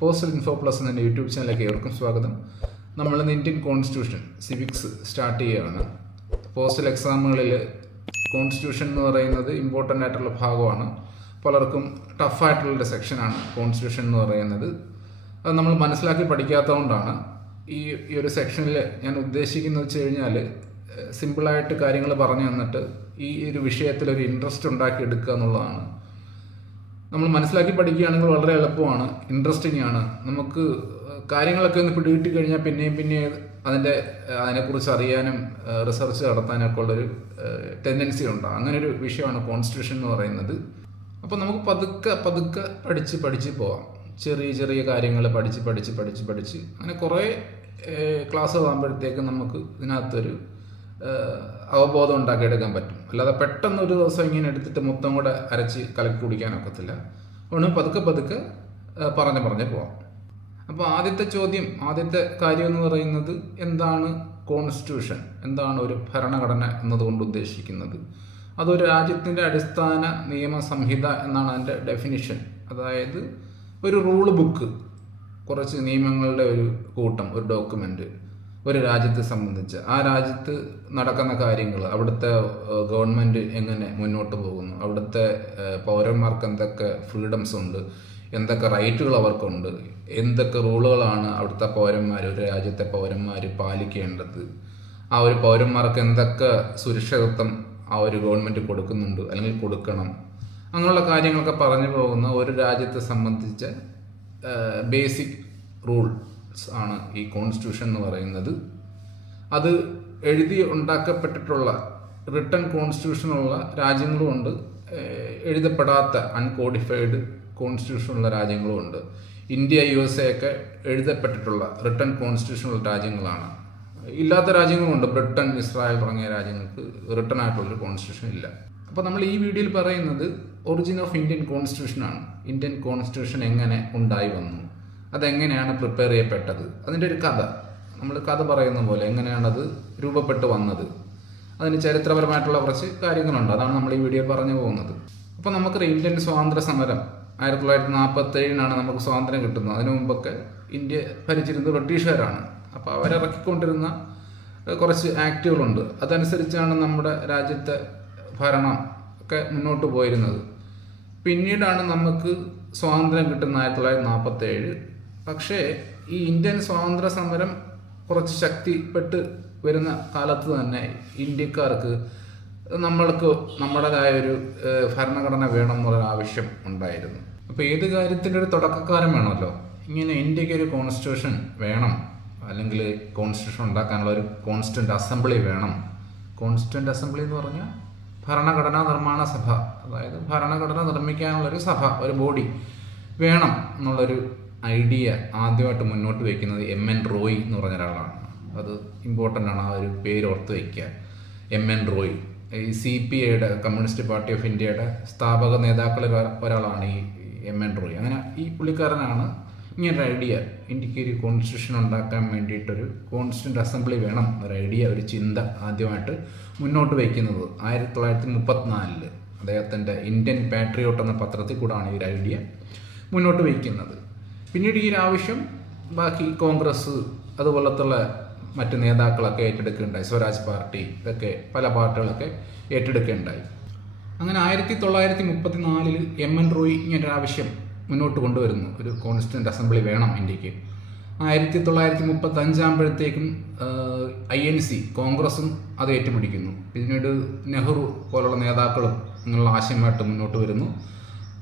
Postal info plus എന്ന YouTube ചാനലിലേക്ക് ഏവർക്കും സ്വാഗതം. നമ്മൾ ഇന്ത്യൻ കോൺസ്റ്റിറ്റ്യൂഷൻ സിവിക്സ് സ്റ്റാർട്ട് ചെയ്യുകയാണ്. പോസ്റ്റൽ എക്സാമുകളിൽ കോൺസ്റ്റിറ്റ്യൂഷൻ എന്ന് പറയുന്നത് ഇമ്പോർട്ടൻ്റ് ആയിട്ടുള്ള ഭാഗമാണ്. പലർക്കും ടഫായിട്ടുള്ളൊരു സെക്ഷനാണ് കോൺസ്റ്റിറ്റ്യൂഷൻ എന്ന് പറയുന്നത്. അത് നമ്മൾ മനസ്സിലാക്കി പഠിക്കാത്തതുകൊണ്ടാണ് ഈ ഒരു സെക്ഷനിൽ ഞാൻ ഉദ്ദേശിക്കുന്നത് വെച്ച് കഴിഞ്ഞാൽ സിമ്പിളായിട്ട് കാര്യങ്ങൾ പറഞ്ഞു തന്നിട്ട് ഈ ഒരു വിഷയത്തിലൊരു ഇൻട്രസ്റ്റ് ഉണ്ടാക്കിയെടുക്കുക എന്നുള്ളതാണ്. നമ്മൾ മനസ്സിലാക്കി പഠിക്കുകയാണെങ്കിൽ വളരെ എളുപ്പമാണ്, ഇൻട്രസ്റ്റിംഗ് ആണ്. നമുക്ക് കാര്യങ്ങളൊക്കെ ഒന്ന് പിടികിട്ടി കഴിഞ്ഞാൽ പിന്നെയും അതിനെക്കുറിച്ച് അറിയാനും റിസർച്ച് നടത്താനൊക്കെ ഉള്ളൊരു ടെൻഡൻസി ഉണ്ട്. അങ്ങനെ ഒരു വിഷയമാണ് കോൺസ്റ്റിറ്റ്യൂഷൻ എന്ന് പറയുന്നത്. അപ്പോൾ നമുക്ക് പതുക്കെ പഠിച്ച് പോവാം. ചെറിയ കാര്യങ്ങൾ പഠിച്ച് അങ്ങനെ കുറേ ക്ലാസ് ആകുമ്പോഴത്തേക്കും നമുക്ക് ഇതിനകത്തൊരു അവബോധം ഉണ്ടാക്കിയെടുക്കാൻ പറ്റും. അല്ലാതെ പെട്ടെന്ന് ഒരു ദിവസം ഇങ്ങനെ എടുത്തിട്ട് മൊത്തം കൂടെ അരച്ച് കലക്കി കുടിക്കാനൊക്കത്തില്ല. അതുകൊണ്ട് പതുക്കെ പറഞ്ഞ് പോവാം. അപ്പോൾ ആദ്യത്തെ കാര്യം എന്ന് പറയുന്നത് എന്താണ് കോൺസ്റ്റിറ്റ്യൂഷൻ, എന്താണ് ഒരു ഭരണഘടന എന്നതുകൊണ്ട് ഉദ്ദേശിക്കുന്നത്? അതൊരു രാജ്യത്തിൻ്റെ അടിസ്ഥാന നിയമ സംഹിത എന്നാണ് അതിൻ്റെ ഡെഫിനിഷൻ. അതായത് ഒരു റൂൾ ബുക്ക്, കുറച്ച് നിയമങ്ങളുടെ ഒരു കൂട്ടം, ഒരു ഡോക്യുമെൻ്റ് ഒരു രാജ്യത്തെ സംബന്ധിച്ച്, ആ രാജ്യത്ത് നടക്കുന്ന കാര്യങ്ങൾ, അവിടുത്തെ ഗവൺമെൻറ് എങ്ങനെ മുന്നോട്ട് പോകുന്നു, അവിടുത്തെ പൗരന്മാർക്ക് എന്തൊക്കെ ഫ്രീഡംസ് ഉണ്ട്, എന്തൊക്കെ റൈറ്റുകൾ അവർക്കുണ്ട്, എന്തൊക്കെ റൂളുകളാണ് അവിടുത്തെ ഒരു രാജ്യത്തെ പൗരന്മാർ പാലിക്കേണ്ടത്, ആ ഒരു പൗരന്മാർക്ക് എന്തൊക്കെ സുരക്ഷിതത്വം ആ ഒരു ഗവൺമെൻറ് കൊടുക്കുന്നുണ്ട് അല്ലെങ്കിൽ കൊടുക്കണം, അങ്ങനെയുള്ള കാര്യങ്ങളൊക്കെ പറഞ്ഞു പോകുന്ന ഒരു രാജ്യത്തെ സംബന്ധിച്ച ബേസിക് റൂൾസ് ആണ് ഈ കോൺസ്റ്റിറ്റ്യൂഷൻ എന്ന് പറയുന്നത്. അത് എഴുതി ഉണ്ടാക്കപ്പെട്ടിട്ടുള്ള റിട്ടൺ കോൺസ്റ്റിറ്റ്യൂഷനുള്ള രാജ്യങ്ങളുമുണ്ട്, എഴുതപ്പെടാത്ത അൺകോഡിഫൈഡ് കോൺസ്റ്റിറ്റ്യൂഷനുള്ള രാജ്യങ്ങളുമുണ്ട്. ഇന്ത്യ USA ഒക്കെ എഴുതപ്പെട്ടിട്ടുള്ള റിട്ടൺ കോൺസ്റ്റിറ്റ്യൂഷനുള്ള രാജ്യങ്ങളാണ്. ഇല്ലാത്ത രാജ്യങ്ങളുമുണ്ട്. ബ്രിട്ടൻ, ഇസ്രായേൽ തുടങ്ങിയ രാജ്യങ്ങൾക്ക് റിട്ടൺ ആയിട്ടുള്ളൊരു കോൺസ്റ്റിറ്റ്യൂഷൻ ഇല്ല. അപ്പോൾ നമ്മൾ ഈ വീഡിയോയിൽ പറയുന്നത് ഒറിജിൻ ഓഫ് ഇന്ത്യൻ കോൺസ്റ്റിറ്റ്യൂഷനാണ്. ഇന്ത്യൻ കോൺസ്റ്റിറ്റ്യൂഷൻ എങ്ങനെ ഉണ്ടായി വന്നു, അതെങ്ങനെയാണ് പ്രിപ്പയർ ചെയ്യപ്പെട്ടത്, അതിൻ്റെ ഒരു നമ്മൾ കഥ പറയുന്ന പോലെ എങ്ങനെയാണത് രൂപപ്പെട്ട് വന്നത്, അതിന് ചരിത്രപരമായിട്ടുള്ള കുറച്ച് കാര്യങ്ങളുണ്ട്. അതാണ് നമ്മൾ ഈ വീഡിയോ പറഞ്ഞു പോകുന്നത്. അപ്പോൾ നമുക്കറിയാം, ഇന്ത്യൻ സ്വാതന്ത്ര്യ സമരം 1947 നമുക്ക് സ്വാതന്ത്ര്യം കിട്ടുന്നത്. അതിനു മുമ്പൊക്കെ ഇന്ത്യ ഭരിച്ചിരുന്നത് ബ്രിട്ടീഷുകാരാണ്. അപ്പോൾ അവരിറക്കിക്കൊണ്ടിരുന്ന കുറച്ച് ആക്റ്റുകളുണ്ട്. അതനുസരിച്ചാണ് നമ്മുടെ രാജ്യത്തെ ഭരണം ഒക്കെ മുന്നോട്ട് പോയിരുന്നത്. പിന്നീടാണ് നമുക്ക് സ്വാതന്ത്ര്യം കിട്ടുന്ന 1947. പക്ഷേ ഈ ഇന്ത്യൻ സ്വാതന്ത്ര്യ സമരം കുറച്ച് ശക്തിപ്പെട്ട് വരുന്ന കാലത്ത് തന്നെ ഇന്ത്യക്കാർക്ക് നമ്മൾക്ക് നമ്മുടേതായ ഒരു ഭരണഘടന വേണം എന്നുള്ള ആവശ്യം ഉണ്ടായിരുന്നു. അപ്പോൾ ഏത് കാര്യത്തിൻ്റെ ഒരു തുടക്കക്കാരൻ വേണമല്ലോ. ഇങ്ങനെ ഇന്ത്യക്ക് ഒരു കോൺസ്റ്റിറ്റ്യൂഷൻ വേണം, അല്ലെങ്കിൽ കോൺസ്റ്റിറ്റ്യൂഷൻ ഉണ്ടാക്കാനുള്ള ഒരു കോൺസ്റ്റിറ്റ്യൂൻ്റ് അസംബ്ലി വേണം. കോൺസ്റ്റിറ്റ്യൂൻ്റ് അസംബ്ലി എന്ന് പറഞ്ഞാൽ ഭരണഘടനാ നിർമ്മാണ സഭ, അതായത് ഭരണഘടന നിർമ്മിക്കാനുള്ളൊരു സഭ, ഒരു ബോഡി വേണം എന്നുള്ളൊരു ഐഡിയ ആദ്യമായിട്ട് മുന്നോട്ട് വയ്ക്കുന്നത് MN റോയ് എന്ന് പറഞ്ഞ ഒരാളാണ്. അത് ഇമ്പോർട്ടൻ്റ് ആണ്, ആ ഒരു പേര് ഓർത്ത് വയ്ക്കുക. MN റോയ് ഈ CPIയുടെ, കമ്മ്യൂണിസ്റ്റ് പാർട്ടി ഓഫ് ഇന്ത്യയുടെ സ്ഥാപക നേതാക്കളിൽ ഒരാളാണ് ഈ MN റോയ്. അങ്ങനെ ഈ പുള്ളിക്കാരനാണ് ഇങ്ങനൊരു ഐഡിയ, ഇന്ത്യക്ക് ഒരു കോൺസ്റ്റിറ്റ്യൂഷൻ ഉണ്ടാക്കാൻ വേണ്ടിയിട്ടൊരു കോൺസ്റ്റിറ്റ്യൂൻ്റ് അസംബ്ലി വേണം എന്നൊരു ഐഡിയ, ഒരു ചിന്ത ആദ്യമായിട്ട് മുന്നോട്ട് വയ്ക്കുന്നത് 1934 അദ്ദേഹത്തിൻ്റെ ഇന്ത്യൻ പാട്രിയോട്ട് എന്ന പത്രത്തിൽ കൂടാണ് ഈ ഒരു ഐഡിയ മുന്നോട്ട് വയ്ക്കുന്നത്. പിന്നീട് ഈ ഒരു ആവശ്യം ബാക്കി കോൺഗ്രസ് അതുപോലത്തുള്ള മറ്റ് നേതാക്കളൊക്കെ ഏറ്റെടുക്കുകയുണ്ടായി. സ്വരാജ് പാർട്ടി, ഇതൊക്കെ പല പാർട്ടികളൊക്കെ ഏറ്റെടുക്കുകയുണ്ടായി. അങ്ങനെ 1934 MN റോയ് ഇങ്ങനൊരു ആവശ്യം മുന്നോട്ട് കൊണ്ടുവരുന്നു, ഒരു കോൺസ്റ്റിറ്റ്യൂൻ്റ് അസംബ്ലി വേണം ഇന്ത്യക്ക്. 1935 ആകുമ്പോഴത്തേക്കും INC കോൺഗ്രസും അത് ഏറ്റുപിടിക്കുന്നു. പിന്നീട് നെഹ്റു പോലുള്ള നേതാക്കളും ഇങ്ങനെയുള്ള ആശയമായിട്ട് മുന്നോട്ട് വരുന്നു.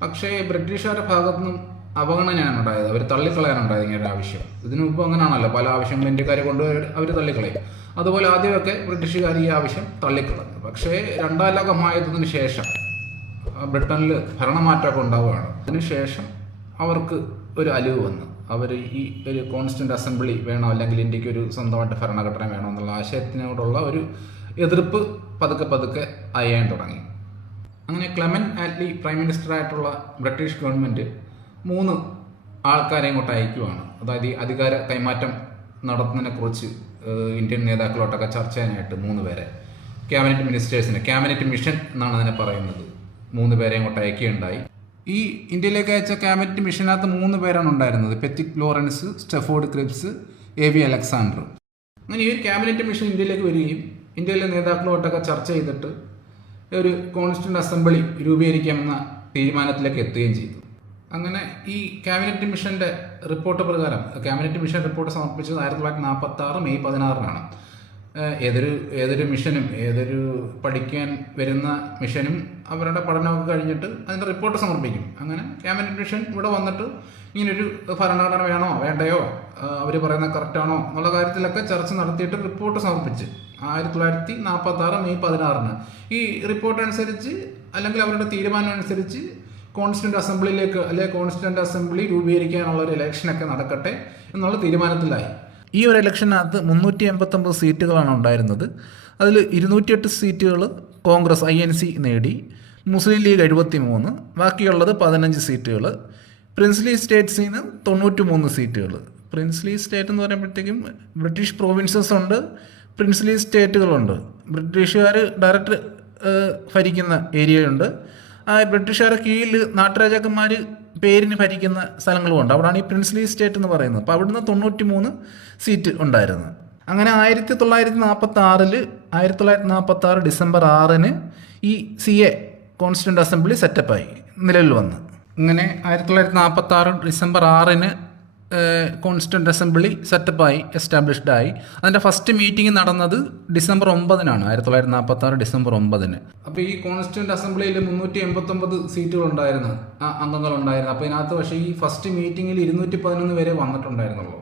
പക്ഷേ ബ്രിട്ടീഷുകാരുടെ ഭാഗത്തുനിന്നും അവഗണനയാണ് ഉണ്ടായത്, അവർ തള്ളിക്കളയാനുണ്ടായത് ഇങ്ങനെ ഒരു ആവശ്യം. ഇതിനു മുമ്പ് അങ്ങനെയാണല്ലോ, പല ആവശ്യങ്ങളും ഇന്ത്യക്കാരെ കൊണ്ടുപോയി അവർ തള്ളിക്കളയും. അതുപോലെ ആദ്യമൊക്കെ ബ്രിട്ടീഷുകാർ ഈ ആവശ്യം തള്ളിക്കളഞ്ഞു. പക്ഷേ രണ്ടാം ലോക മഹായുദ്ധത്തിന് ശേഷം ബ്രിട്ടനിൽ ഭരണമാറ്റമൊക്കെ ഉണ്ടാവുകയാണ്. അതിനുശേഷം അവർക്ക് ഒരു അലിവ് വന്നു. അവർ ഈ ഒരു കോൺസ്റ്റിറ്റ്യൂൻ്റ് അസംബ്ലി വേണം, അല്ലെങ്കിൽ ഇന്ത്യക്ക് ഒരു സ്വന്തമായിട്ട് ഭരണഘടന വേണം എന്നുള്ള ആശയത്തിനോടുള്ള ഒരു എതിർപ്പ് പതുക്കെ അയയാൻ തുടങ്ങി. അങ്ങനെ ക്ലെമന്റ് ആറ്റ്ലി പ്രൈം മിനിസ്റ്ററായിട്ടുള്ള ബ്രിട്ടീഷ് ഗവൺമെൻറ് 3 ആൾക്കാരെ ഇങ്ങോട്ട് അയക്കുവാണ്. അതായത് ഈ അധികാര കൈമാറ്റം നടത്തുന്നതിനെക്കുറിച്ച് ഇന്ത്യൻ നേതാക്കളോട്ടൊക്കെ ചർച്ച ചെയ്യാനായിട്ട് 3 പേരെ, ക്യാബിനറ്റ് മിനിസ്റ്റേഴ്സിനെ, ക്യാബിനറ്റ് മിഷൻ എന്നാണ് അതിനെ പറയുന്നത്, 3 പേരെ ഇങ്ങോട്ട് അയക്കുകയുണ്ടായി. ഈ ഇന്ത്യയിലേക്ക് അയച്ച ക്യാബിനറ്റ് മിഷനകത്ത് 3 പേരാണ് ഉണ്ടായിരുന്നത്: പെറ്റിക് ലോറൻസ്, സ്റ്റെഫോർഡ് ക്രിപ്സ്, എ.വി. അലക്സാണ്ടർ. അങ്ങനെ ഈ ക്യാബിനറ്റ് മിഷൻ ഇന്ത്യയിലേക്ക് വരികയും ഇന്ത്യയിലെ നേതാക്കളുമായിട്ടൊക്കെ ചർച്ച ചെയ്തിട്ട് ഒരു കോൺസ്റ്റിറ്റ്യൂന്റ് അസംബ്ലി രൂപീകരിക്കാമെന്ന തീരുമാനത്തിലേക്ക് എത്തുകയും ചെയ്തു. അങ്ങനെ ഈ ക്യാബിനറ്റ് മിഷൻ്റെ റിപ്പോർട്ട് പ്രകാരം ക്യാബിനറ്റ് മിഷൻ റിപ്പോർട്ട് സമർപ്പിച്ചത് 1946 മെയ് 16-നാണ്. ഏതൊരു മിഷനും ഏതൊരു പഠിക്കാൻ വരുന്ന മിഷനും അവരുടെ പഠനമൊക്കെ കഴിഞ്ഞിട്ട് അതിൻ്റെ റിപ്പോർട്ട് സമർപ്പിക്കും. അങ്ങനെ ക്യാബിനറ്റ് മിഷൻ ഇവിടെ വന്നിട്ട് ഇങ്ങനൊരു ഭരണഘടന വേണോ വേണ്ടയോ, അവർ പറയുന്നത് കറക്റ്റാണോ എന്നുള്ള കാര്യത്തിലൊക്കെ ചർച്ച നടത്തിയിട്ട് റിപ്പോർട്ട് സമർപ്പിച്ച് 1946 മെയ് 16-ന് ഈ റിപ്പോർട്ട് അനുസരിച്ച് അല്ലെങ്കിൽ അവരുടെ തീരുമാനം അനുസരിച്ച് കോൺസ്റ്റിറ്റ്യൂന്റ് അസംബ്ലിയിലേക്ക് അല്ലെങ്കിൽ കോൺസ്റ്റിറ്റ്യൂന്റ് അസംബ്ലി രൂപീകരിക്കാനുള്ള ഒരു ഇലക്ഷനൊക്കെ നടക്കട്ടെ എന്നുള്ള തീരുമാനത്തിലായി. ഈ ഒരു ഇലക്ഷനകത്ത് 389 സീറ്റുകളാണ് ഉണ്ടായിരുന്നത്. അതിൽ 208 സീറ്റുകൾ കോൺഗ്രസ് INC നേടി, മുസ്ലിം ലീഗ് 73, ബാക്കിയുള്ളത് 15 സീറ്റുകൾ. പ്രിൻസ്ലി സ്റ്റേറ്റ്സിൽ നിന്ന് 93 സീറ്റുകൾ. പ്രിൻസ്ലി സ്റ്റേറ്റ് എന്ന് പറയുമ്പോഴത്തേക്കും ബ്രിട്ടീഷ് പ്രൊവിൻസസ് ഉണ്ട്, പ്രിൻസ്ലി സ്റ്റേറ്റുകളുണ്ട്. ബ്രിട്ടീഷുകാർ ഡയറക്റ്റ് ഭരിക്കുന്ന ഏരിയയുണ്ട്. ആ ബ്രിട്ടീഷുകാരുടെ കീഴിൽ നാട്ടുരാജാക്കന്മാർ പേരിന് ഭരിക്കുന്ന സ്ഥലങ്ങളുമുണ്ട്. അവിടെയാണ് ഈ പ്രിൻസ്ലി സ്റ്റേറ്റ് എന്ന് പറയുന്നത്. അപ്പോൾ അവിടുന്ന് 93 സീറ്റ് ഉണ്ടായിരുന്നു. അങ്ങനെ 1946 ഡിസംബർ 6-ന് ഈ CA കോൺസ്റ്റിറ്റ്യൂന്റ് അസംബ്ലി സെറ്റപ്പായി നിലവിൽ വന്നു. ഇങ്ങനെ 1946 ഡിസംബർ 6-ന് കോൺസ്റ്റിറ്റ്യൂന്റ് അസംബ്ലി സെറ്റപ്പായി എസ്റ്റാബ്ലിഷ്ഡ് ആയി. അതിൻ്റെ ഫസ്റ്റ് മീറ്റിംഗ് നടന്നത് ഡിസംബർ 9-നാണ്, 1946 ഡിസംബർ 9-ന്. അപ്പോൾ ഈ കോൺസ്റ്റിറ്റ്യൂന്റ് അസംബ്ലിയിൽ 389 സീറ്റുകളുണ്ടായിരുന്നു, അംഗങ്ങളുണ്ടായിരുന്നു. അപ്പോൾ ഇതിനകത്ത് പക്ഷേ ഈ ഫസ്റ്റ് മീറ്റിങ്ങിൽ 211 വരെ വന്നിട്ടുണ്ടായിരുന്നുള്ളൂ.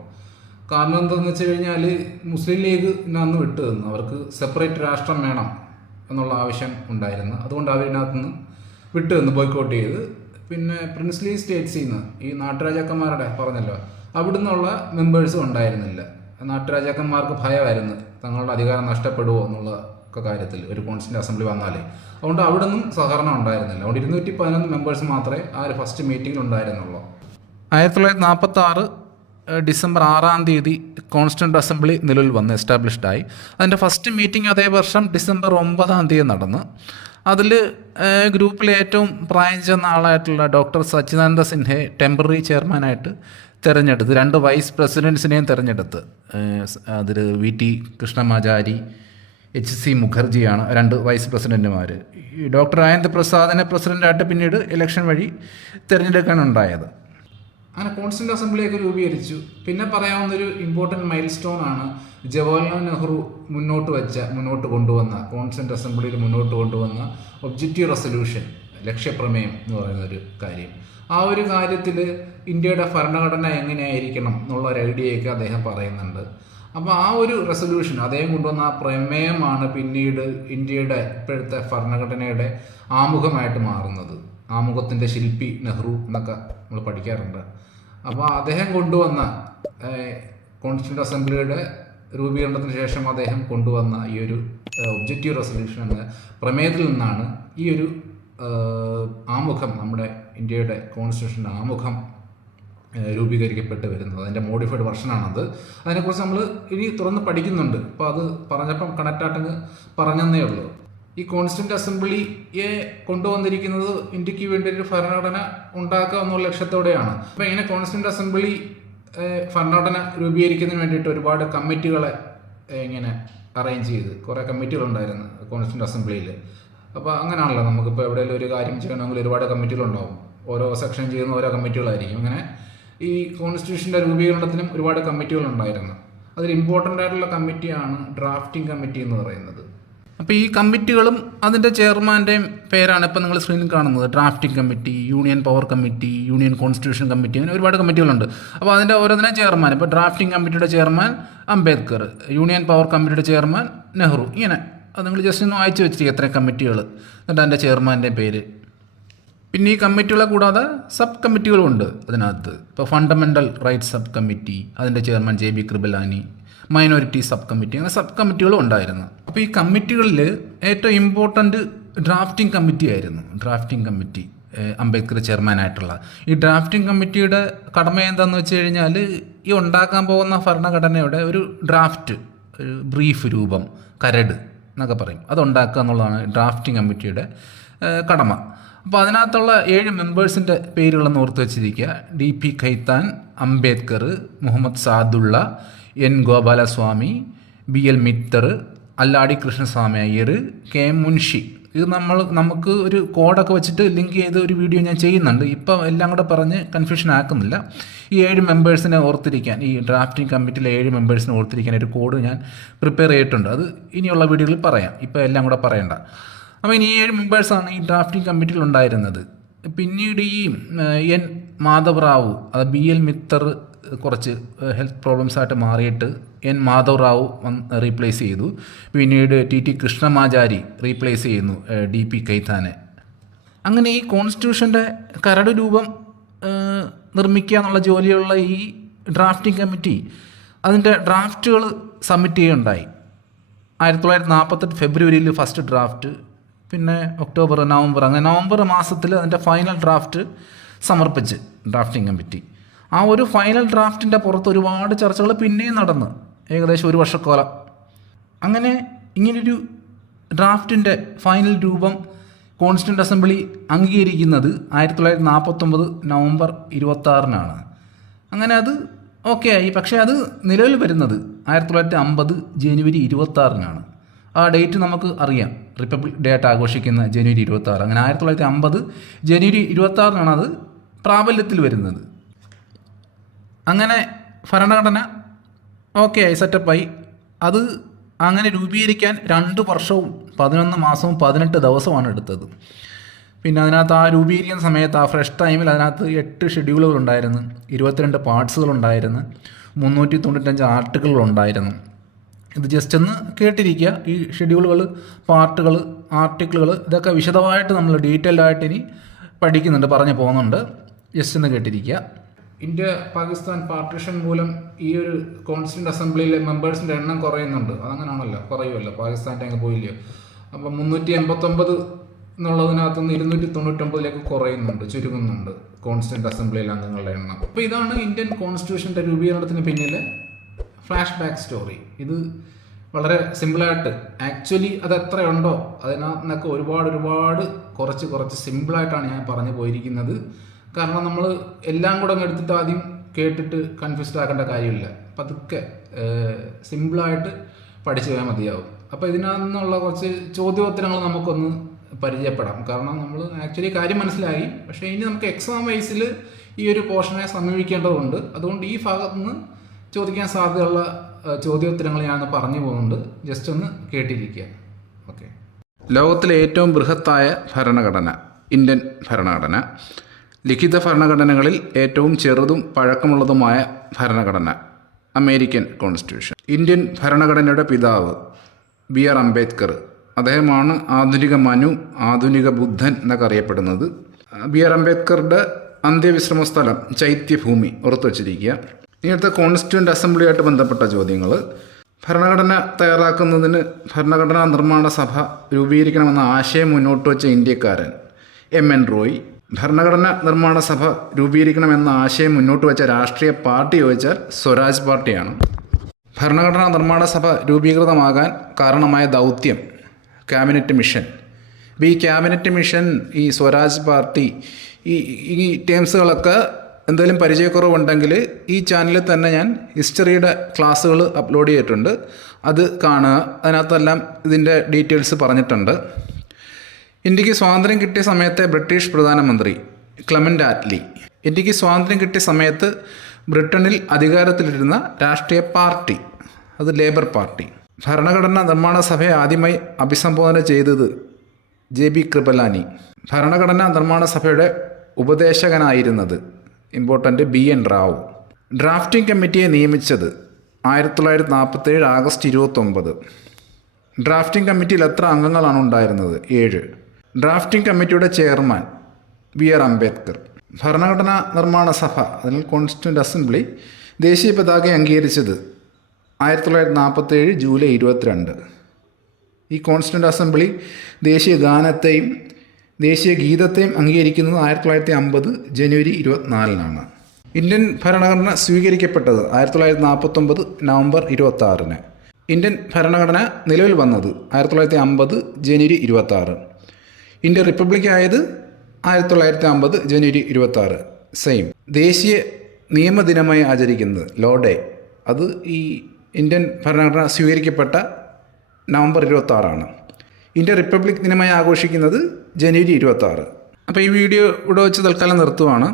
കാരണം എന്താണെന്ന് വെച്ച് കഴിഞ്ഞാൽ മുസ്ലിം ലീഗ് അന്ന് വിട്ടു തന്നു. അവർക്ക് സെപ്പറേറ്റ് രാഷ്ട്രം വേണം എന്നുള്ള ആവശ്യം ഉണ്ടായിരുന്നു. അതുകൊണ്ട് അവരിനകത്ത് നിന്ന് വിട്ടു തന്നു, ബോയ്ക്കോട്ട് ചെയ്ത്. പിന്നെ പ്രിൻസ്ലി സ്റ്റേറ്റ്സിൽ നിന്ന് ഈ നാട്ടുരാജാക്കന്മാരുടെ പറഞ്ഞല്ലോ, അവിടുന്നുള്ള മെമ്പേഴ്സും ഉണ്ടായിരുന്നില്ല. നാട്ടുരാജാക്കന്മാർക്ക് ഭയമായിരുന്നു തങ്ങളുടെ അധികാരം നഷ്ടപ്പെടുമോ എന്നുള്ള കാര്യത്തിൽ ഒരു കോൺസ്റ്റിറ്റ്യൂന്റ് അസംബ്ലി വന്നാലേ. അതുകൊണ്ട് അവിടെ നിന്നും സഹകരണം ഉണ്ടായിരുന്നില്ല. അതുകൊണ്ട് 211 മെമ്പേഴ്സ് മാത്രമേ ആ ഒരു ഫസ്റ്റ് മീറ്റിംഗിൽ ഉണ്ടായിരുന്നുള്ളൂ. 1946 ഡിസംബർ 6-ാം തീയതി കോൺസ്റ്റിറ്റ്യൂന്റ് അസംബ്ലി നിലവിൽ വന്ന് എസ്റ്റാബ്ലിഷ്ഡ് ആയി. അതിൻ്റെ ഫസ്റ്റ് മീറ്റിംഗ് അതേ വർഷം ഡിസംബർ 9-ാം തീയതി നടന്നു. അതിൽ ഗ്രൂപ്പിലെ ഏറ്റവും പ്രായം ചെന്ന ആളായിട്ടുള്ള ഡോക്ടർ സച്ചിദാനന്ദ സിൻഹയെ ടെമ്പററി ചെയർമാനായിട്ട് തിരഞ്ഞെടുത്ത്, 2 വൈസ് പ്രസിഡൻസിനെയും തിരഞ്ഞെടുത്ത്. അതിൽ VT കൃഷ്ണമാചാരി, HC മുഖർജിയാണ് 2 വൈസ് പ്രസിഡന്റുമാർ. ഈ ഡോക്ടർ രാജേന്ദ്ര പ്രസാദിനെ പ്രസിഡൻ്റായിട്ട് പിന്നീട് ഇലക്ഷൻ വഴി തിരഞ്ഞെടുക്കാനുണ്ടായത്. അങ്ങനെ കോൺസ്റ്റിറ്റ്യൂന്റ് അസംബ്ലിയൊക്കെ രൂപീകരിച്ചു. പിന്നെ പറയാവുന്നൊരു ഇമ്പോർട്ടൻറ്റ് മൈൽ സ്റ്റോൺ ആണ് ജവഹർലാൽ നെഹ്റു മുന്നോട്ട് കൊണ്ടുവന്ന കോൺസ്റ്റിറ്റ്യൂന്റ് അസംബ്ലിയിൽ മുന്നോട്ട് കൊണ്ടുവന്ന ഒബ്ജക്റ്റീവ് റെസൊല്യൂഷൻ, ലക്ഷ്യപ്രമേയം എന്ന് പറയുന്നൊരു കാര്യം. ആ ഒരു കാര്യത്തിൽ ഇന്ത്യയുടെ ഭരണഘടന എങ്ങനെയായിരിക്കണം എന്നുള്ള ഒരു ഐഡിയയൊക്കെ അദ്ദേഹം പറയുന്നുണ്ട്. അപ്പോൾ ആ ഒരു റെസൊല്യൂഷൻ അദ്ദേഹം കൊണ്ടുവന്ന ആ പ്രമേയമാണ് പിന്നീട് ഇന്ത്യയുടെ ഇപ്പോഴത്തെ ഭരണഘടനയുടെ ആമുഖമായിട്ട് മാറുന്നത്. ആമുഖത്തിൻ്റെ ശില്പി നെഹ്റു എന്നൊക്കെ നമ്മൾ പഠിക്കാറുണ്ട്. അപ്പോൾ അദ്ദേഹം കൊണ്ടുവന്ന കോൺസ്റ്റിറ്റ്യൂന്റ് അസംബ്ലിയുടെ രൂപീകരണത്തിന് ശേഷം അദ്ദേഹം കൊണ്ടുവന്ന ഈ ഒരു ഒബ്ജക്റ്റീവ് റെസൊല്യൂഷൻ എന്ന പ്രമേയത്തിൽ നിന്നാണ് ഈ ഒരു ആമുഖം, നമ്മുടെ ഇന്ത്യയുടെ കോൺസ്റ്റിറ്റ്യൂഷൻ്റെ ആമുഖം രൂപീകരിക്കപ്പെട്ട് വരുന്നത്. അതിൻ്റെ മോഡിഫൈഡ് വെർഷനാണത്. അതിനെക്കുറിച്ച് നമ്മൾ ഇനി തുറന്ന് പഠിക്കുന്നുണ്ട്. അപ്പോൾ അത് പറഞ്ഞപ്പം കണക്റ്റായിട്ടങ്ങ് പറഞ്ഞതേ ഉള്ളൂ. ഈ കോൺസ്റ്റിറ്റ്യൂന്റ് അസംബ്ലിയെ കൊണ്ടുവന്നിരിക്കുന്നത് ഇന്ത്യക്ക് വേണ്ടി ഒരു ഭരണഘടന ഉണ്ടാക്കുക എന്നുള്ള ലക്ഷ്യത്തോടെയാണ്. അപ്പോൾ ഇങ്ങനെ കോൺസ്റ്റിറ്റ്യൂന്റ് അസംബ്ലി ഭരണഘടന രൂപീകരിക്കുന്നതിന് വേണ്ടിയിട്ട് ഒരുപാട് കമ്മിറ്റികളെ ഇങ്ങനെ അറേഞ്ച് ചെയ്ത്, കുറേ കമ്മിറ്റികളുണ്ടായിരുന്നു കോൺസ്റ്റിറ്റ്യൂന്റ് അസംബ്ലിയിൽ. അപ്പോൾ അങ്ങനെയാണല്ലോ, നമുക്കിപ്പോൾ എവിടെയെങ്കിലും ഒരു കാര്യം ചെയ്യണമെങ്കിൽ ഒരുപാട് കമ്മിറ്റികളുണ്ടാവും. ഓരോ സെക്ഷൻ ചെയ്യുന്ന ഓരോ കമ്മിറ്റികളായിരിക്കും. അങ്ങനെ ഈ കോൺസ്റ്റിറ്റ്യൂഷൻ്റെ രൂപീകരണത്തിനും ഒരുപാട് കമ്മിറ്റികളുണ്ടായിരുന്നു. അതിൽ ഇമ്പോർട്ടൻ്റ് ആയിട്ടുള്ള കമ്മിറ്റിയാണ് ഡ്രാഫ്റ്റിംഗ് കമ്മിറ്റി എന്ന് പറയുന്നത്. അപ്പോൾ ഈ കമ്മിറ്റികളും അതിൻ്റെ ചെയർമാൻ്റെയും പേരാണ് ഇപ്പോൾ നിങ്ങൾ സ്ക്രീനിൽ കാണുന്നത്. Drafting committee, union power committee, union constitution committee, അങ്ങനെ ഒരുപാട് കമ്മിറ്റികളുണ്ട്. അപ്പോൾ അതിൻ്റെ ഓരോന്നിനും ചെയർമാൻ, ഇപ്പോൾ ഡ്രാഫ്റ്റിംഗ് കമ്മിറ്റിയുടെ ചെയർമാൻ അംബേദ്കർ, യൂണിയൻ പവർ കമ്മിറ്റിയുടെ ചെയർമാൻ നെഹ്റു. ഇങ്ങനെ അത് നിങ്ങൾ ജസ്റ്റ് ഒന്ന് വായിച്ച് വെച്ചിരിക്കുക എത്ര കമ്മിറ്റികൾ, എന്നിട്ട് അതിൻ്റെ ചെയർമാൻ്റെ പേര്. പിന്നെ ഈ കമ്മിറ്റികളെ കൂടാതെ സബ് കമ്മിറ്റികളുമുണ്ട് അതിനകത്ത്. ഇപ്പോൾ ഫണ്ടമെൻ്റൽ റൈറ്റ്സ് സബ് കമ്മിറ്റി, അതിൻ്റെ chairman JB Kripalani, minority sub committee, അങ്ങനെ സബ് കമ്മിറ്റികളും ഉണ്ടായിരുന്നു. അപ്പോൾ ഈ കമ്മിറ്റികളിൽ ഏറ്റവും ഇമ്പോർട്ടൻ്റ് ഡ്രാഫ്റ്റിംഗ് കമ്മിറ്റി ആയിരുന്നു. ഡ്രാഫ്റ്റിംഗ് കമ്മിറ്റി അംബേദ്കർ ചെയർമാനായിട്ടുള്ള ഈ ഡ്രാഫ്റ്റിംഗ് കമ്മിറ്റിയുടെ കടമ എന്താണെന്ന് വെച്ച് കഴിഞ്ഞാൽ ഈ ഉണ്ടാക്കാൻ പോകുന്ന ഭരണഘടനയുടെ ഒരു ഡ്രാഫ്റ്റ്, ഒരു ബ്രീഫ് രൂപം, കരട് എന്നൊക്കെ പറയും, അതുണ്ടാക്കുക എന്നുള്ളതാണ് ഡ്രാഫ്റ്റിംഗ് കമ്മിറ്റിയുടെ കടമ. അപ്പോൾ അതിനകത്തുള്ള 7 മെമ്പേഴ്സിൻ്റെ പേരുകളെന്ന് ഓർത്ത് വെച്ചിരിക്കുക. DP Khaitan, Ambedkar, Muhammad Saadulla, N Gopalaswamy, BL Mitter, Alladi Krishnaswamy Iyer, KM Munshi. ഇത് നമുക്ക് ഒരു കോഡൊക്കെ വെച്ചിട്ട് ലിങ്ക് ചെയ്ത് ഒരു വീഡിയോ ഞാൻ ചെയ്യുന്നുണ്ട്. ഇപ്പോൾ എല്ലാം കൂടെ പറഞ്ഞ് കൺഫ്യൂഷൻ ആക്കുന്നില്ല. ഈ 7 മെമ്പേഴ്സിനെ ഓർത്തിരിക്കാൻ, ഈ ഡ്രാഫ്റ്റിംഗ് കമ്മിറ്റിയിലെ 7 മെമ്പേഴ്സിനെ ഓർത്തിരിക്കാൻ ഒരു കോഡ് ഞാൻ പ്രിപ്പയർ ചെയ്തിട്ടുണ്ട്. അത് ഇനിയുള്ള വീഡിയോകളിൽ പറയാം, ഇപ്പോൾ എല്ലാം കൂടെ പറയണ്ട. അപ്പോൾ ഇനി 7 മെമ്പേഴ്സാണ് ഈ ഡ്രാഫ്റ്റിംഗ് കമ്മിറ്റിയിൽ ഉണ്ടായിരുന്നത്. പിന്നീട് ഈ N മാധവ് റാവു, അത് BL മിത്തർ കുറച്ച് ഹെൽത്ത് പ്രോബ്ലംസ് ആയിട്ട് മാറിയിട്ട് N മാധവ് റാവു റീപ്ലേസ് ചെയ്തു. പിന്നീട് TT കൃഷ്ണമാചാരി റീപ്ലേസ് ചെയ്യുന്നു DP ഖൈത്താനെ. അങ്ങനെ ഈ കോൺസ്റ്റിറ്റ്യൂഷൻ്റെ കരട് രൂപം നിർമ്മിക്കുക എന്നുള്ള ജോലിയുള്ള ഈ ഡ്രാഫ്റ്റിംഗ് കമ്മിറ്റി അതിൻ്റെ ഡ്രാഫ്റ്റുകൾ സബ്മിറ്റ് ചെയ്യുകയുണ്ടായി. 1948 ഫെബ്രുവരിയിൽ ഫസ്റ്റ് ഡ്രാഫ്റ്റ്, പിന്നെ ഒക്ടോബർ, നവംബർ, അങ്ങനെ നവംബർ മാസത്തിൽ അതിൻ്റെ ഫൈനൽ ഡ്രാഫ്റ്റ് സമർപ്പിച്ച് ഡ്രാഫ്റ്റിംഗ് കമ്മിറ്റി. ആ ഒരു ഫൈനൽ ഡ്രാഫ്റ്റിൻ്റെ പുറത്ത് ഒരുപാട് ചർച്ചകൾ പിന്നെയും നടന്ന് ഏകദേശം 1 വർഷക്കാലം. അങ്ങനെ ഇങ്ങനൊരു ഡ്രാഫ്റ്റിൻ്റെ ഫൈനൽ രൂപം കോൺസ്റ്റിറ്റ്യൂൻ്റ് അസംബ്ലി അംഗീകരിക്കുന്നത് 1949 നവംബർ 26-നാണ്. അങ്ങനെ അത് ഓക്കെ ആയി. പക്ഷേ അത് നിലവിൽ വരുന്നത് 1950 ജനുവരി 26-നാണ്. ആ ഡേറ്റ് നമുക്ക് അറിയാം, റിപ്പബ്ലിക് ഡേ ആയിട്ട് ആഘോഷിക്കുന്ന ജനുവരി 26. അങ്ങനെ 1950 ജനുവരി 26-നാണ് അത് പ്രാബല്യത്തിൽ വരുന്നത്. അങ്ങനെ ഭരണഘടന ഓക്കെ ആയി, സെറ്റപ്പായി. അത് അങ്ങനെ രൂപീകരിക്കാൻ 2 വർഷവും 11 മാസവും 18 ദിവസമാണ് എടുത്തത്. പിന്നെ അതിനകത്ത് ആ രൂപീകരിക്കുന്ന സമയത്ത് ആ ഫ്രഷ് ടൈമിൽ അതിനകത്ത് 8 ഷെഡ്യൂളുകളുണ്ടായിരുന്നു, 22 പാർട്സുകളുണ്ടായിരുന്നു, 395 ആർട്ടിക്കിളുകളുണ്ടായിരുന്നു. ഇത് ജസ്റ്റ് ഒന്ന് കേട്ടിരിക്കുക. ഈ ഷെഡ്യൂളുകൾ, പാർട്ടുകൾ, ആർട്ടിക്കിളുകൾ ഇതൊക്കെ വിശദമായിട്ട് നമ്മൾ ഡീറ്റെയിൽഡ് ആയിട്ട് ഇനി പഠിക്കുന്നുണ്ട്, പറഞ്ഞു പോകുന്നുണ്ട്. ജസ്റ്റ് ഒന്ന് കേട്ടിരിക്കുക. ഇന്ത്യ പാകിസ്ഥാൻ പാർട്ടീഷൻ മൂലം ഈ ഒരു കോൺസ്റ്റിറ്റ്യൂന്റ് അസംബ്ലിയിലെ മെമ്പേഴ്സിൻ്റെ എണ്ണം കുറയുന്നുണ്ട്. അതങ്ങനെയാണല്ലോ, കുറയുമല്ലോ, പാകിസ്ഥാൻ്റെ അങ്ങ് പോയില്ലയോ. അപ്പം 389 എന്നുള്ളതിനകത്ത് നിന്ന് 299 കുറയുന്നുണ്ട്, ചുരുങ്ങുന്നുണ്ട് കോൺസ്റ്റിറ്റ്യൂന്റ് അസംബ്ലിയിലെ അംഗങ്ങളുടെ എണ്ണം. അപ്പോൾ ഇതാണ് ഇന്ത്യൻ കോൺസ്റ്റിറ്റ്യൂഷൻ്റെ രൂപീകരണത്തിന് പിന്നിലെ ഫ്ലാഷ് ബാക്ക് സ്റ്റോറി. ഇത് വളരെ സിമ്പിളായിട്ട്, ആക്ച്വലി അത് എത്രയുണ്ടോ അതിനകത്തൊക്കെ ഒരുപാട് കുറച്ച് സിമ്പിളായിട്ടാണ് ഞാൻ പറഞ്ഞു പോയിരിക്കുന്നത്. കാരണം നമ്മൾ എല്ലാം കൂടെ അങ്ങ് എടുത്തിട്ട് ആദ്യം കേട്ടിട്ട് കൺഫ്യൂസ്ഡ് ആക്കേണ്ട കാര്യമില്ല. പതുക്കെ സിമ്പിളായിട്ട് പഠിച്ചു പോയാൽ മതിയാവും. അപ്പോൾ ഇതിനകത്തുനിന്നുള്ള കുറച്ച് ചോദ്യോത്തരങ്ങൾ നമുക്കൊന്ന് പരിചയപ്പെടാം. കാരണം നമ്മൾ ആക്ച്വലി കാര്യം മനസ്സിലായി, പക്ഷേ ഇനി നമുക്ക് എക്സാം വൈസിൽ ഈ ഒരു പോർഷനെ സമീപിക്കേണ്ടതുണ്ട്. അതുകൊണ്ട് ഈ ഭാഗത്തു നിന്ന് ചോദിക്കാൻ സാധ്യതയുള്ള ചോദ്യോത്തരങ്ങൾ ഞാനൊന്ന് പറഞ്ഞു പോകുന്നുണ്ട്. ജസ്റ്റ് ഒന്ന് കേട്ടിരിക്കുക. ഓക്കെ. ലോകത്തിലെ ഏറ്റവും ബൃഹത്തായ ഭരണഘടന ഇന്ത്യൻ ഭരണഘടന. ലിഖിത ഭരണഘടനകളിൽ ഏറ്റവും ചെറുതും പഴക്കമുള്ളതുമായ ഭരണഘടന അമേരിക്കൻ കോൺസ്റ്റിറ്റ്യൂഷൻ. ഇന്ത്യൻ ഭരണഘടനയുടെ പിതാവ് BR അംബേദ്കർ. അദ്ദേഹമാണ് ആധുനിക മനു, ആധുനിക ബുദ്ധൻ എന്നൊക്കെ അറിയപ്പെടുന്നത്. BR അംബേദ്കറുടെ അന്ത്യവിശ്രമ സ്ഥലം ചൈത്യഭൂമി ഓർത്തു വച്ചിരിക്കുക. ഇങ്ങനത്തെ കോൺസ്റ്റിറ്റ്യൂൻ്റ് അസംബ്ലിയായിട്ട് ബന്ധപ്പെട്ട ചോദ്യങ്ങൾ. ഭരണഘടന തയ്യാറാക്കുന്നതിന് ഭരണഘടനാ നിർമ്മാണ സഭ രൂപീകരിക്കണമെന്ന ആശയം മുന്നോട്ട് വച്ച ഇന്ത്യക്കാരൻ MN റോയ്. ഭരണഘടനാ നിർമ്മാണ സഭ രൂപീകരിക്കണമെന്ന ആശയം മുന്നോട്ട് വച്ച രാഷ്ട്രീയ പാർട്ടി ചോദിച്ചാൽ സ്വരാജ് പാർട്ടിയാണ്. ഭരണഘടനാ നിർമ്മാണ സഭ രൂപീകൃതമാകാൻ കാരണമായ ദൗത്യം ക്യാബിനറ്റ് മിഷൻ. അപ്പോൾ ഈ ക്യാബിനറ്റ് മിഷൻ, ഈ സ്വരാജ് പാർട്ടി, ഈ ടേംസുകളൊക്കെ എന്തെങ്കിലും പരിചയക്കുറവുണ്ടെങ്കിൽ ഈ ചാനലിൽ തന്നെ ഞാൻ ഹിസ്റ്ററിയുടെ ക്ലാസ്സുകൾ അപ്ലോഡ് ചെയ്തിട്ടുണ്ട്, അത് കാണുക. അതിനകത്തെല്ലാം ഇതിൻ്റെ ഡീറ്റെയിൽസ് പറഞ്ഞിട്ടുണ്ട്. ഇന്ത്യക്ക് സ്വാതന്ത്ര്യം കിട്ടിയ സമയത്തെ ബ്രിട്ടീഷ് പ്രധാനമന്ത്രി ക്ലെമൻ്റ് ആറ്റ്ലി. ഇന്ത്യക്ക് സ്വാതന്ത്ര്യം കിട്ടിയ സമയത്ത് ബ്രിട്ടനിൽ അധികാരത്തിലിരുന്ന രാഷ്ട്രീയ പാർട്ടി അത് ലേബർ പാർട്ടി. ഭരണഘടനാ നിർമ്മാണ സഭയെ ആദ്യമായി അഭിസംബോധന ചെയ്തത് JB കൃപലാനി. ഭരണഘടനാ നിർമ്മാണ സഭയുടെ ഉപദേശകനായിരുന്നത് ഇമ്പോർട്ടൻ്റ് BN റാവു. ഡ്രാഫ്റ്റിംഗ് കമ്മിറ്റിയെ നിയമിച്ചത് 1947 ആഗസ്റ്റ് 29. ഡ്രാഫ്റ്റിംഗ് കമ്മിറ്റിയിൽ എത്ര അംഗങ്ങളാണ് ഉണ്ടായിരുന്നത്? 7. ഡ്രാഫ്റ്റിംഗ് കമ്മിറ്റിയുടെ ചെയർമാൻ BR അംബേദ്കർ. ഭരണഘടനാ നിർമ്മാണ സഭ, അതിനാൽ കോൺസ്റ്റിറ്റ്യൂൻ്റ് അസംബ്ലി, ദേശീയ പതാക അംഗീകരിച്ചത് 1947 ജൂലൈ 22. ഈ കോൺസ്റ്റിറ്റ്യൂൻ്റ് അസംബ്ലി ദേശീയ ഗാനത്തെയും ദേശീയ ഗീതത്തെയും അംഗീകരിക്കുന്നത് 1950 ജനുവരി 24-നാണ്. ഇന്ത്യൻ ഭരണഘടന സ്വീകരിക്കപ്പെട്ടത് 1949 നവംബർ 26-ന്. ഇന്ത്യൻ ഭരണഘടന നിലവിൽ വന്നത് 1950 ജനുവരി 26. ഇന്ത്യ റിപ്പബ്ലിക് ആയത് 1950 ജനുവരി 26 സെയിം. ദേശീയ നിയമദിനമായി ആചരിക്കുന്നത് ലോ ഡേ, അത് ഈ ഇന്ത്യൻ ഭരണഘടന സ്വീകരിക്കപ്പെട്ട നവംബർ 26. ഇന്ത്യ റിപ്പബ്ലിക് ദിനമായി ആഘോഷിക്കുന്നത് ജനുവരി 26. അപ്പോൾ ഈ വീഡിയോ ഇവിടെ വെച്ച് തൽക്കാലം നിർത്തുവാണ്.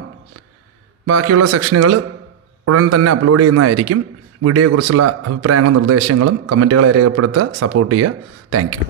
ബാക്കിയുള്ള സെക്ഷനുകൾ ഉടൻ തന്നെ അപ്ലോഡ് ചെയ്യുന്നതായിരിക്കും. വീഡിയോയെക്കുറിച്ചുള്ള അഭിപ്രായങ്ങളും നിർദ്ദേശങ്ങളും കമൻറ്റുകളെ രേഖപ്പെടുത്തുക, സപ്പോർട്ട് ചെയ്യുക. Thank you.